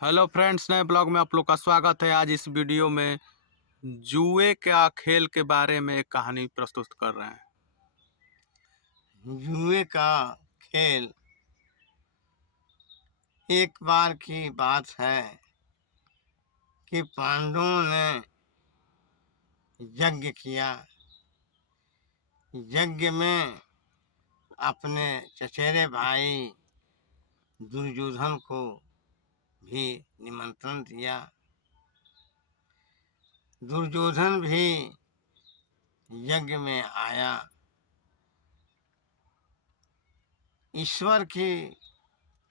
Hello friends, नए blog में आप लोग का स्वागत है। आज इस वीडियो में जुए का खेल के बारे में एक कहानी प्रस्तुत कर रहे हैं। जुए का खेल एक बार की बात है कि पांडवों ने यज्ञ किया। यज्ञ में अपने चचेरे भाई दुर्योधन को भी निमंत्रण दिया। दुर्योधन भी यज्ञ में आया। ईश्वर की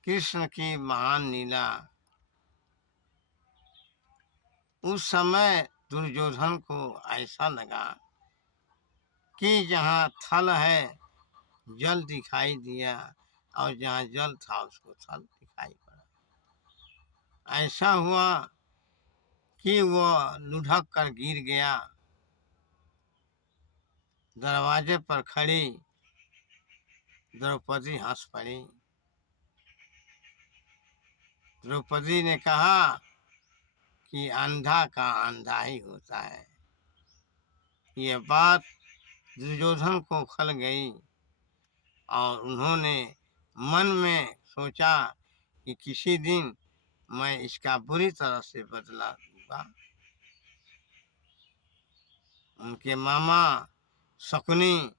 कृष्ण की महान लीला। उस समय दुर्योधन को ऐसा लगा कि जहाँ थल है जल दिखाई दिया और जहाँ जल था उसको थल दिखाई पड़ा। ऐसा हुआ कि वह लुढ़क कर गिर गया। दरवाजे पर खड़ी द्रौपदी हंस पड़ी। द्रौपदी ने कहा कि अंधा का अंधा ही होता है। यह बात दुर्योधन को खल गई और उन्होंने मन में सोचा कि किसी दिन मैं इसका बुरी तरह से बदला लूंगा। उनके मामा शकुनी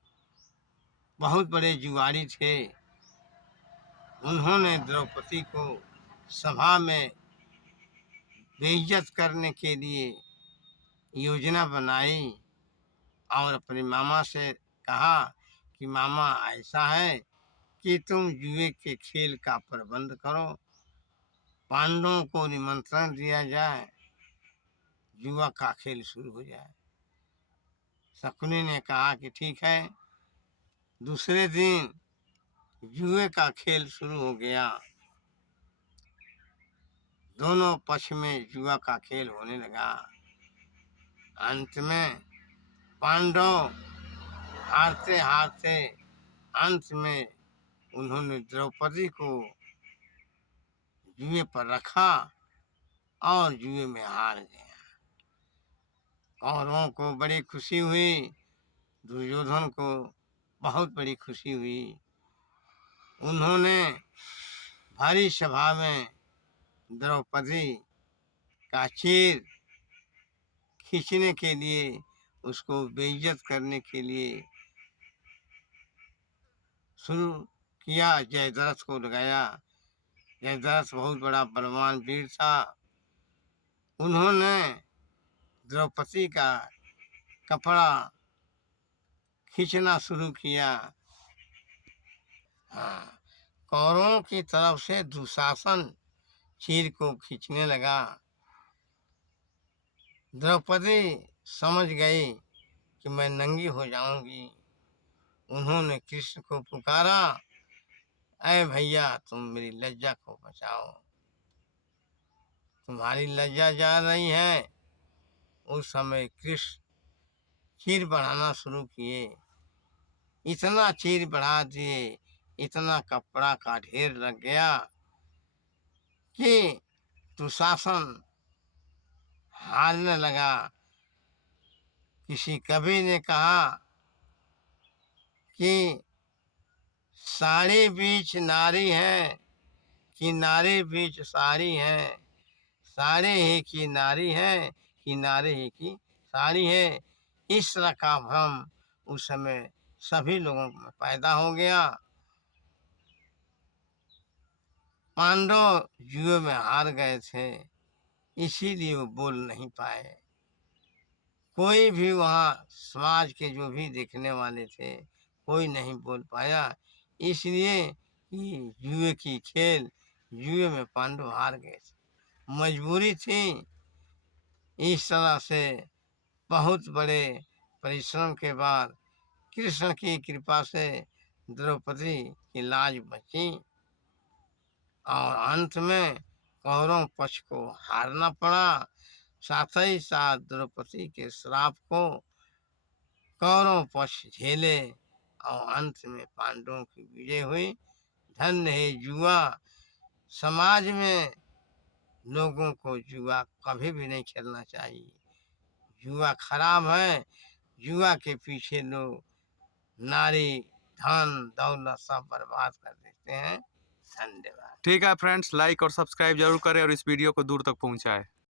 बहुत बड़े जुआरी थे। उन्होंने द्रौपदी को सभा में बेइज्जत करने के लिए योजना बनाई और अपने मामा से कहा कि मामा ऐसा है कि तुम जुए के खेल का प्रबंध करो, पांडवों को निमंत्रण दिया जाए, जुआ का खेल शुरू हो जाए। शकुनी ने कहा कि ठीक है। दूसरे दिन जुए का खेल शुरू हो गया। दोनों पक्ष में जुआ का खेल होने लगा। अंत में पांडव हारते हारते अंत में उन्होंने द्रौपदी को जुए पर रखा और जुए में हार गया। कौरवों को बड़ी खुशी हुई, दुर्योधन को बहुत बड़ी खुशी हुई। उन्होंने भारी सभा में द्रौपदी का चीर खींचने के लिए, उसको बेइज्जत करने के लिए शुरू किया। जयद्रथ को लगाया। जयद्रथ बहुत बड़ा बलवान वीर था। उन्होंने द्रौपदी का कपड़ा खींचना शुरू किया। हाँ, कौरवों की तरफ से दुशासन चीर को खींचने लगा। द्रौपदी समझ गई कि मैं नंगी हो जाऊंगी। उन्होंने कृष्ण को पुकारा, अरे भैया तुम मेरी लज्जा को बचाओ, तुम्हारी लज्जा जा रही है। उस समय कृष्ण चीर बढ़ाना शुरू किए। इतना चीर बढ़ा दिए, इतना कपड़ा का ढेर लग गया कि दुशासन हारने लगा। किसी कवि ने कहा कि साड़ी बीच नारी है कि नारी बीच साड़ी है, साड़ी ही की नारी है कि नारी ही की साड़ी है। इस तरह का भ्रम उस समय सभी लोगों में पैदा हो गया। पांडव जुए में हार गए थे, इसीलिए वो बोल नहीं पाए। कोई भी वहाँ समाज के जो भी देखने वाले थे, कोई नहीं बोल पाया, इसलिए कि जुए की खेल, जुए में पांडव हार गए थे। मजबूरी थी। इस तरह से बहुत बड़े परिश्रम के बाद कृष्ण की कृपा से द्रौपदी की लाज बची और अंत में कौरव पक्ष को हारना पड़ा। साथ ही साथ द्रौपदी के श्राप को कौरव पक्ष झेले और अंत में पांडवों की विजय हुई। धन्य है जुआ। समाज में लोगों को जुआ कभी भी नहीं खेलना चाहिए। जुआ खराब है। जुआ के पीछे लोग नारी, धन, दौलत सब बर्बाद कर देते हैं। धन्यवाद। ठीक है फ्रेंड्स, लाइक और सब्सक्राइब जरूर करें और इस वीडियो को दूर तक पहुंचाएं।